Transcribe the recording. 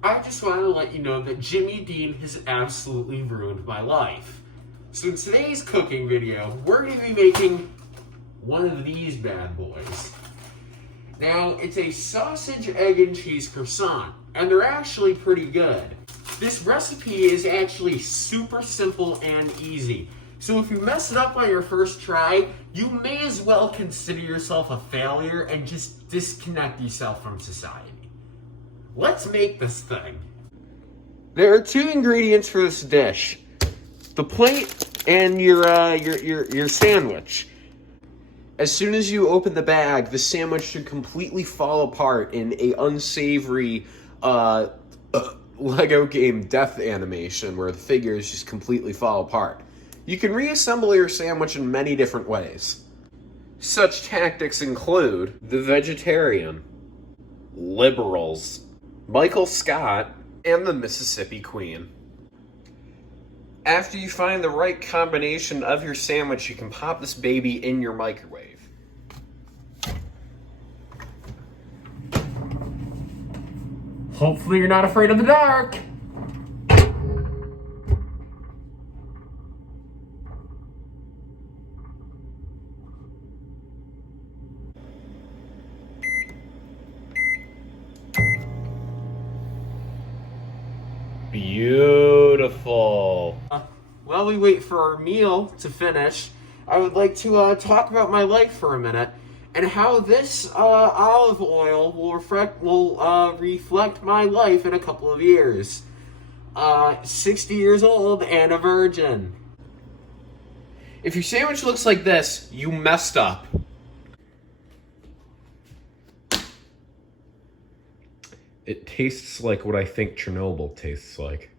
I just want to let you know that Jimmy Dean has absolutely ruined my life. So in today's cooking video, we're going to be making one of these bad boys. Now, it's a sausage, egg, and cheese croissant, and they're actually pretty good. This recipe is actually super simple and easy. So if you mess it up on your first try, you may as well consider yourself a failure and just disconnect yourself from society. Let's make this thing. There are two ingredients for this dish: the plate and your sandwich. As soon as you open the bag, the sandwich should completely fall apart in a unsavory Lego game death animation where the figures just completely fall apart. You can reassemble your sandwich in many different ways. Such tactics include the vegetarian, liberals, Michael Scott, and the Mississippi Queen. After you find the right combination of your sandwich, you can pop this baby in your microwave. Hopefully you're not afraid of the dark. Beautiful. While we wait for our meal to finish, I would like to talk about my life for a minute and how this olive oil will reflect my life in a couple of years. 60 years old and a virgin. If your sandwich looks like this, you messed up. It tastes like what I think Chernobyl tastes like.